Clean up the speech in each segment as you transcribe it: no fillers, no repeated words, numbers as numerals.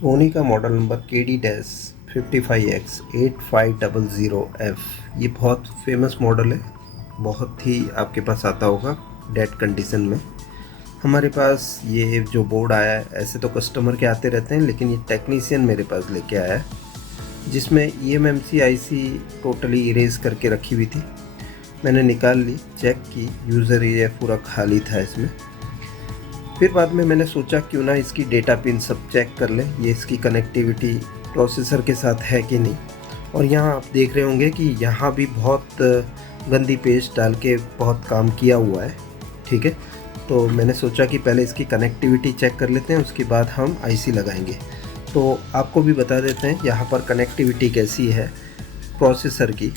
सोनी का model number KD-55X8500F, ये बहुत फेमस मॉडल है, बहुत ही आपके पास आता होगा डेड कंडीशन में। हमारे पास ये जो बोर्ड आया है, ऐसे तो कस्टमर के आते रहते हैं, लेकिन ये टेक्नीशियन मेरे पास लेके आया है, जिसमें eMMC IC टोटली इरेज करके रखी हुई थी। मैंने निकाल ली, चेक की, यूज़र एरिया पूरा खाली था इसमें। फिर बाद में मैंने सोचा क्यों ना इसकी डेटा पिन सब चेक कर लें, ये इसकी कनेक्टिविटी प्रोसेसर के साथ है कि नहीं। और यहाँ आप देख रहे होंगे कि यहाँ भी बहुत गंदी पेस्ट डाल के बहुत काम किया हुआ है, ठीक है। तो मैंने सोचा कि पहले इसकी कनेक्टिविटी चेक कर लेते हैं, उसके बाद हम IC लगाएंगे। तो आपको भी बता देते हैं यहाँ पर कनेक्टिविटी कैसी है प्रोसेसर की,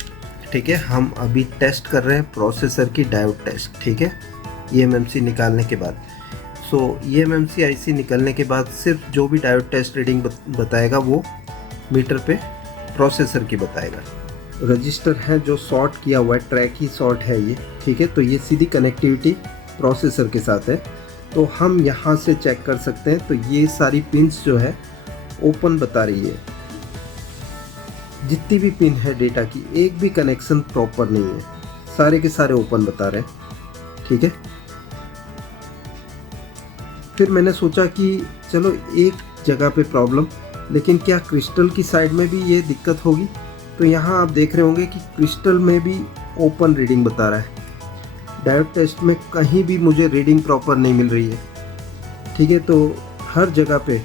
ठीक है। हम अभी टेस्ट कर रहे हैं प्रोसेसर की डायोड टेस्ट, ठीक है, eMMC निकालने के बाद। सो eMMC IC निकलने के बाद सिर्फ जो भी डायोड टेस्ट रीडिंग बताएगा वो मीटर पे प्रोसेसर की बताएगा। रजिस्टर है जो शॉर्ट किया हुआ है, ट्रैक ही शॉर्ट है ये, ठीक है। तो ये सीधी कनेक्टिविटी प्रोसेसर के साथ है, तो हम यहाँ से चेक कर सकते हैं। तो ये सारी पिन्स जो है ओपन बता रही है, जितनी भी पिन है डेटा की, एक भी कनेक्शन प्रॉपर नहीं है, सारे के सारे ओपन बता रहे हैं, ठीक है। फिर मैंने सोचा कि चलो एक जगह पे प्रॉब्लम, लेकिन क्या क्रिस्टल की साइड में भी ये दिक्कत होगी। तो यहाँ आप देख रहे होंगे कि क्रिस्टल में भी ओपन रीडिंग बता रहा है, डायोड टेस्ट में कहीं भी मुझे रीडिंग प्रॉपर नहीं मिल रही है, ठीक है। तो हर जगह पे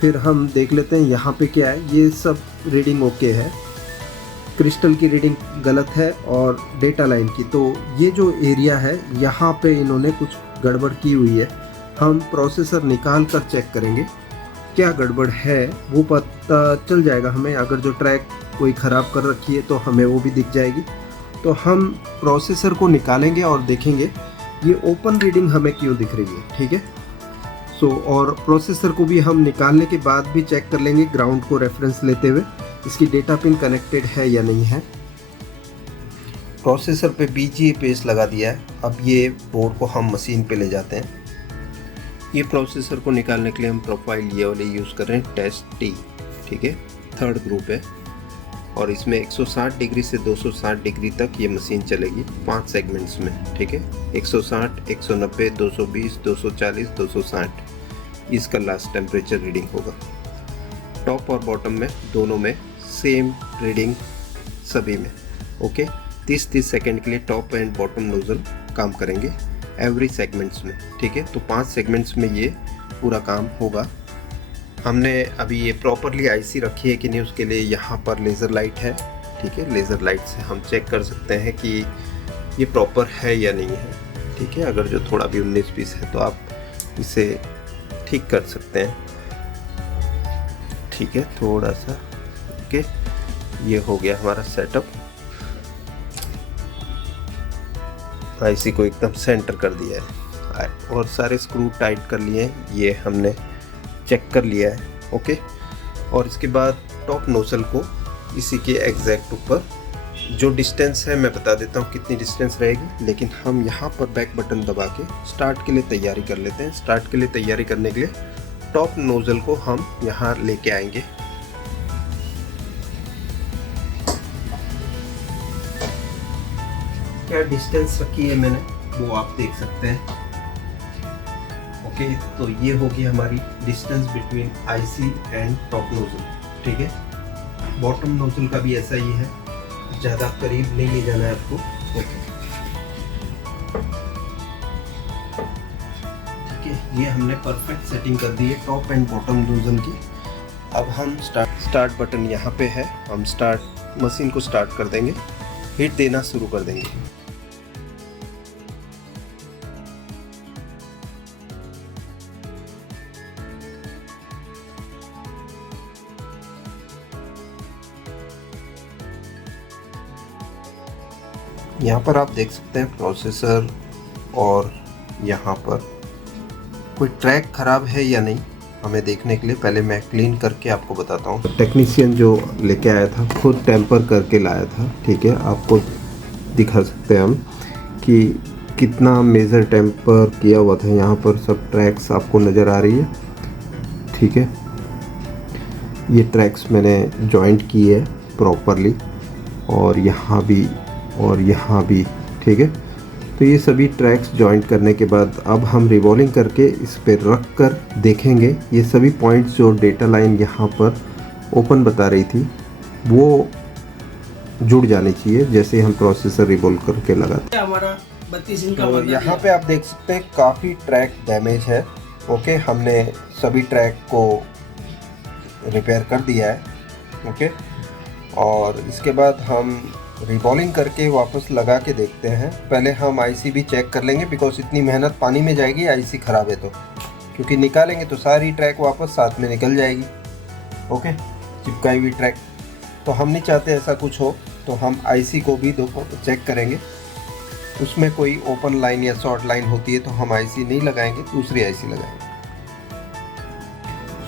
फिर हम देख लेते हैं यहाँ पे क्या है। ये सब रीडिंग ओके है, क्रिस्टल की रीडिंग गलत है और डेटा लाइन की। तो ये जो एरिया है यहाँ पे इन्होंने कुछ गड़बड़ की हुई है। हम प्रोसेसर निकाल कर चेक करेंगे क्या गड़बड़ है, वो पता चल जाएगा हमें। अगर जो ट्रैक कोई ख़राब कर रखी है तो हमें वो भी दिख जाएगी। तो हम प्रोसेसर को निकालेंगे और देखेंगे ये ओपन रीडिंग हमें क्यों दिख रही है, ठीक है। और प्रोसेसर को भी हम निकालने के बाद भी चेक कर लेंगे ग्राउंड को रेफरेंस लेते हुए, इसकी डेटा पिन कनेक्टेड है या नहीं है। प्रोसेसर पे BGA पेस्ट लगा दिया है। अब ये बोर्ड को हम मशीन पे ले जाते हैं। ये प्रोसेसर को निकालने के लिए हम प्रोफाइल ये वाले यूज़ कर रहे हैं, टेस्ट T, ठीक है, थर्ड ग्रुप है। और इसमें 160 डिग्री से 260 डिग्री तक ये मशीन चलेगी 5 सेगमेंट्स में, ठीक है। 160, 190, 220, 240, 260 इसका लास्ट टेम्परेचर रीडिंग होगा। टॉप और बॉटम में दोनों में सेम रीडिंग सभी में, ओके। 30-30 सेकेंड के लिए टॉप एंड बॉटम नोजल काम करेंगे एवरी सेगमेंट्स में, ठीक है। तो 5 सेगमेंट्स में ये पूरा काम होगा। हमने अभी ये प्रॉपरली IC रखी है कि नहीं, उसके लिए यहाँ पर लेज़र लाइट है, ठीक है। लेज़र लाइट से हम चेक कर सकते हैं कि ये प्रॉपर है या नहीं है, ठीक है। अगर जो थोड़ा भी 19-20 है तो आप इसे ठीक कर सकते हैं, ठीक है, थोड़ा सा, ओके। ये हो गया हमारा सेटअप, IC को एकदम सेंटर कर दिया है और सारे स्क्रू टाइट कर लिए हैं, ये हमने चेक कर लिया है, ओके। और इसके बाद टॉप नोजल को इसी के एग्जैक्ट ऊपर जो डिस्टेंस है मैं बता देता हूँ कितनी डिस्टेंस रहेगी, लेकिन हम यहाँ पर बैक बटन दबा के स्टार्ट के लिए तैयारी कर लेते हैं। स्टार्ट के लिए तैयारी करने के लिए टॉप नोजल को हम यहाँ लेके आएंगे। क्या डिस्टेंस रखी है मैंने वो आप देख सकते हैं, ओके। तो ये होगी हमारी distance between IC and top nozzle, ठीक है। बॉटम नोजल का भी ऐसा ही है, ज़्यादा करीब नहीं ले जाना है आपको, ओके, ठीक है। ये हमने परफेक्ट सेटिंग कर दी है टॉप एंड बॉटम नोजल की। अब हम स्टार्ट बटन यहाँ पे है, हम मशीन को स्टार्ट कर देंगे, हीट देना शुरू कर देंगे। यहाँ पर आप देख सकते हैं प्रोसेसर, और यहाँ पर कोई ट्रैक ख़राब है या नहीं हमें देखने के लिए पहले मैं क्लीन करके आपको बताता हूँ। टेक्नीशियन जो लेके आया था खुद टेम्पर करके लाया था, ठीक है। आपको दिखा सकते हैं हम कि कितना मेजर टेम्पर किया हुआ था। यहाँ पर सब ट्रैक्स आपको नज़र आ रही है, ठीक है। ये ट्रैक्स मैंने जॉइंट की है प्रॉपरली, और यहाँ भी, ठीक है। तो ये सभी ट्रैक्स जॉइंट करने के बाद अब हम रिवॉल्विंग करके इस पर रख कर देखेंगे ये सभी पॉइंट्स जो डेटा लाइन यहाँ पर ओपन बता रही थी वो जुड़ जानी चाहिए जैसे हम प्रोसेसर रिवॉल्व करके लगाते हैं। हमारा 32 इंच का तो यहाँ पे आप देख सकते हैं काफ़ी ट्रैक डैमेज है। ओके, हमने सभी ट्रैक को रिपेयर कर दिया है। ओके, और इसके बाद हम रिवॉल्विंग करके वापस लगा के देखते हैं। पहले हम आईसी भी चेक कर लेंगे बिकॉज इतनी मेहनत पानी में जाएगी आईसी ख़राब है तो, क्योंकि निकालेंगे तो सारी ट्रैक वापस साथ में निकल जाएगी। ओके, चिपकाई हुई ट्रैक, तो हम नहीं चाहते ऐसा कुछ हो, तो हम आईसी को भी चेक करेंगे। उसमें कोई ओपन लाइन या शॉर्ट लाइन होती है तो हम आईसी नहीं लगाएंगे, दूसरी आईसी लगाएंगे।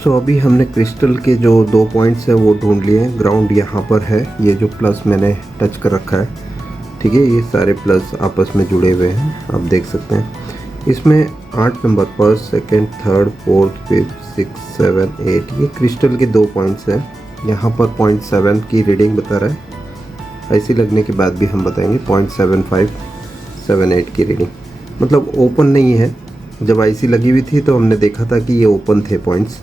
सो अभी हमने क्रिस्टल के जो 2 पॉइंट्स है वो ढूंढ लिए हैं। ग्राउंड यहाँ पर है, ये जो प्लस मैंने टच कर रखा है, ठीक है, ये सारे प्लस आपस में जुड़े हुए हैं, आप देख सकते हैं। इसमें 8 number, first, second, third, fourth, fifth, 6, 7, 8 ये क्रिस्टल के 2 पॉइंट्स हैं। यहाँ पर 0.7 की रीडिंग बता रहा है, आईसी लगने के बाद भी हम बताएंगे 0.75, 7, 8 की रीडिंग, मतलब ओपन नहीं है। जब आईसी लगी हुई थी तो हमने देखा था कि ये ओपन थे पॉइंट्स,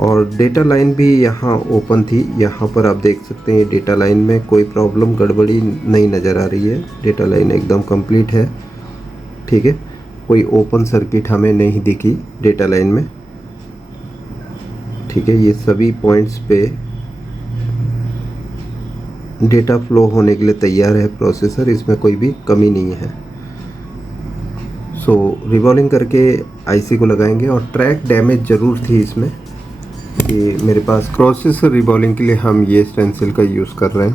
और डेटा लाइन भी यहाँ ओपन थी। यहाँ पर आप देख सकते हैं डेटा लाइन में कोई प्रॉब्लम गड़बड़ी नहीं नज़र आ रही है, डेटा लाइन एकदम कंप्लीट है, ठीक है। कोई ओपन सर्किट हमें नहीं दिखी डेटा लाइन में, ठीक है। ये सभी पॉइंट्स पे डेटा फ्लो होने के लिए तैयार है प्रोसेसर, इसमें कोई भी कमी नहीं है। सो रिवॉल्विंग करके आईसी को लगाएंगे। और ट्रैक डैमेज ज़रूर थी इसमें, कि मेरे पास प्रोसेसर रिवॉल्विंग के लिए हम ये स्टेंसिल का यूज़ कर रहे हैं।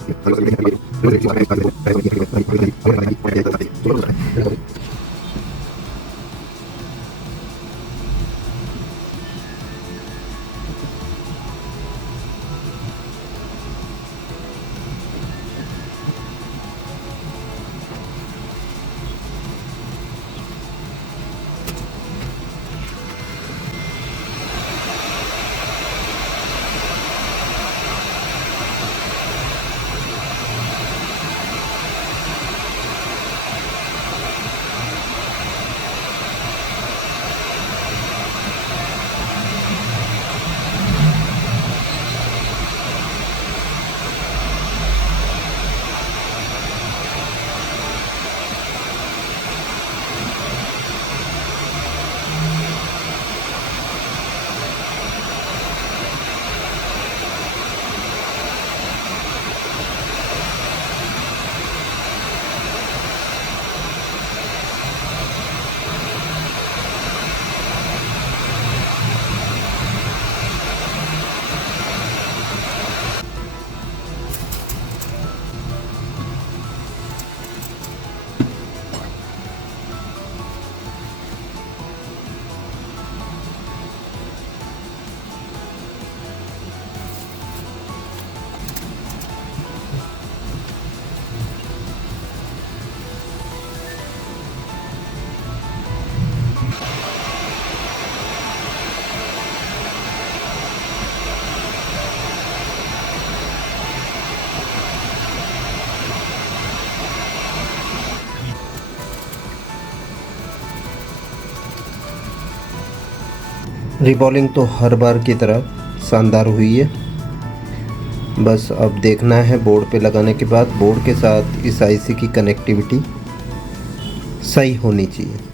रिवॉल्विंग तो हर बार की तरह शानदार हुई है। बस अब देखना है बोर्ड पे लगाने के बाद बोर्ड के साथ इस आईसी की कनेक्टिविटी सही होनी चाहिए।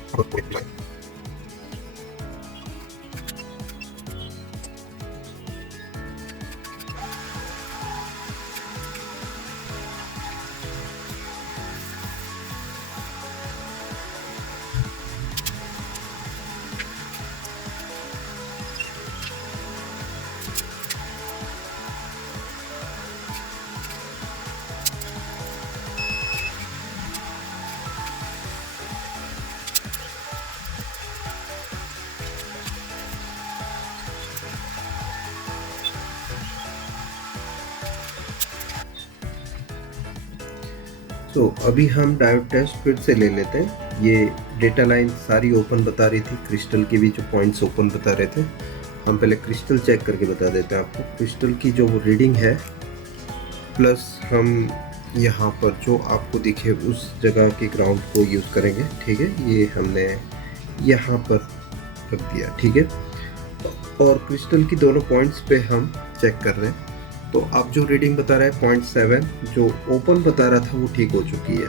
तो अभी हम डायोड टेस्ट फिर से ले लेते हैं। ये डेटा लाइन सारी ओपन बता रही थी, क्रिस्टल के भी जो पॉइंट्स ओपन बता रहे थे, हम पहले क्रिस्टल चेक करके बता देते हैं आपको। क्रिस्टल की जो रीडिंग है प्लस हम यहाँ पर जो आपको दिखे उस जगह के ग्राउंड को यूज़ करेंगे, ठीक है। ये हमने यहाँ पर रख दिया, ठीक है। और क्रिस्टल की दोनों पॉइंट्स पे हम चेक कर रहे हैं। तो आप जो रीडिंग बता रहा है 0.7 जो ओपन बता रहा था वो ठीक हो चुकी है।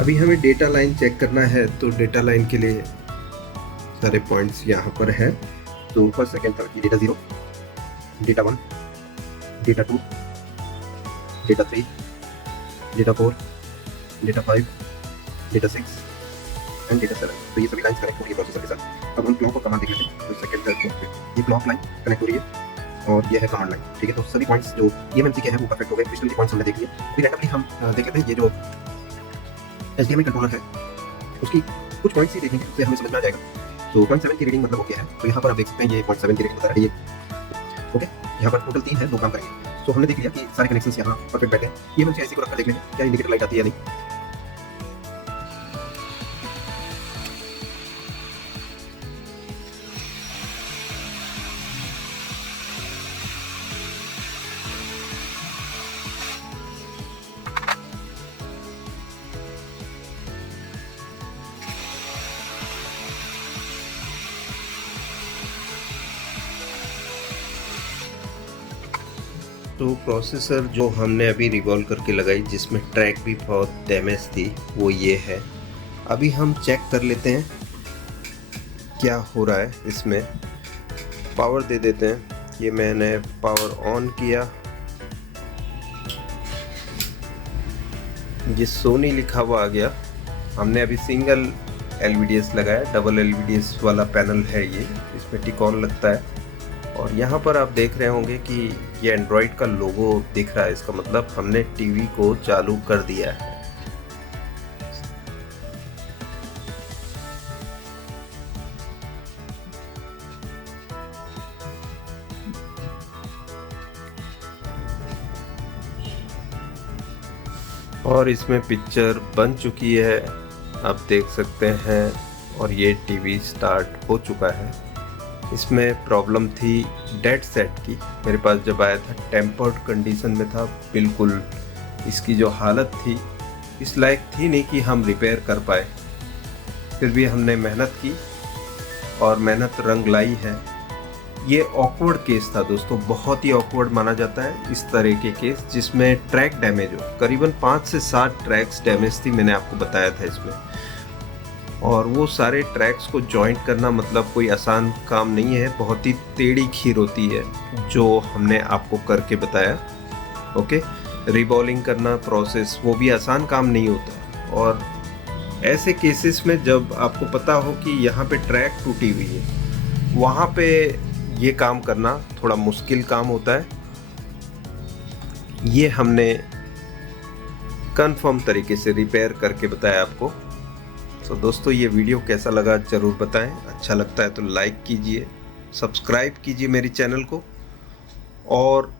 अभी हमें डेटा लाइन चेक करना है, तो डेटा लाइन के लिए सारे पॉइंट्स यहाँ पर है। तो फर्स्ट सेकेंड थर्ड की data 0, data 1, data 2, data 3, data 4, data 5, data 6 and data 7। तो ये सभी लाइन्स कनेक्ट हो रही है प्रोसेसर के साथ। अब हम क्लॉक को कमांड देख लेते हैं। तो सेकंड थर्ड फोर्थ ये क्लॉक लाइन कनेक्ट हो रही है और ये है कमांड लाइन, ठीक है। तो सभी पॉइंट्स जो ईएमएमसी के हैं वो परफेक्ट हो गए। क्रिस्टल के पॉइंट्स हमने देख लिए। फिर रैंडमली हम देख लेते हैं ये जो एचडीएमआई कंट्रोलर है उसकी कुछ पॉइंट्स ही देखेंगे, उससे हमें समझ में आ जाएगा। तो 0.7 की रीडिंग मतलब वो क्या है। तो यहाँ पर आप देख सकते हैं ये 0.7 की रीडिंग बता रहा है ये, ओके। यहाँ पर टोटल 3 है, 2 काम करेंगे। तो हमने देख लिया कि सारे कनेक्शंस यहाँ परफेक्ट बैठे हैं। ईएमएमसी आईसी को रखकर देख लेंगे क्या इंडिकेटर लाइट आती है या नहीं। तो प्रोसेसर जो हमने अभी रिवॉल्व करके लगाई जिसमें ट्रैक भी बहुत डैमेज थी वो ये है। अभी हम चेक कर लेते हैं क्या हो रहा है इसमें। पावर दे देते हैं। ये मैंने पावर ऑन किया, ये सोनी लिखा हुआ आ गया। हमने अभी सिंगल LVDS लगाया, डबल LVDS वाला पैनल है ये, इसमें टिकॉन लगता है। और यहाँ पर आप देख रहे होंगे कि ये एंड्रॉयड का लोगो दिख रहा है, इसका मतलब हमने टीवी को चालू कर दिया है। और इसमें पिक्चर बन चुकी है, आप देख सकते हैं। और ये टीवी स्टार्ट हो चुका है। इसमें प्रॉब्लम थी डेड सेट की, मेरे पास जब आया था टेम्पर्ड कंडीशन में था बिल्कुल। इसकी जो हालत थी इस लायक थी नहीं कि हम रिपेयर कर पाए। फिर भी हमने मेहनत की और मेहनत रंग लाई है। ये ऑकवर्ड केस था दोस्तों, बहुत ही ऑकवर्ड माना जाता है इस तरह के केस जिसमें ट्रैक डैमेज हो। करीबन 5 से 7 ट्रैक्स डैमेज थी, मैंने आपको बताया था इसमें। और वो सारे ट्रैक्स को जॉइंट करना मतलब कोई आसान काम नहीं है, बहुत ही टेढ़ी खीर होती है जो हमने आपको करके बताया, ओके। रिबॉलिंग करना प्रोसेस वो भी आसान काम नहीं होता। और ऐसे केसेस में जब आपको पता हो कि यहाँ पे ट्रैक टूटी हुई है, वहाँ पे ये काम करना थोड़ा मुश्किल काम होता है। ये हमने कंफर्म तरीके से रिपेयर करके बताया आपको। तो दोस्तों ये वीडियो कैसा लगा ज़रूर बताएं। अच्छा लगता है तो लाइक कीजिए, सब्सक्राइब कीजिए मेरी चैनल को और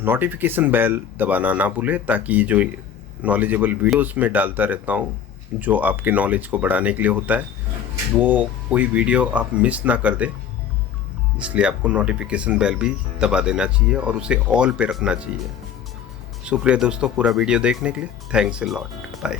नोटिफिकेशन बेल दबाना ना भूलें, ताकि जो नॉलेजेबल वीडियोस में डालता रहता हूँ जो आपके नॉलेज को बढ़ाने के लिए होता है, वो कोई वीडियो आप मिस ना कर दें। इसलिए आपको नोटिफिकेशन बेल भी दबा देना चाहिए और उसे ऑल पे रखना चाहिए। शुक्रिया दोस्तों पूरा वीडियो देखने के लिए। Thanks a lot, bye.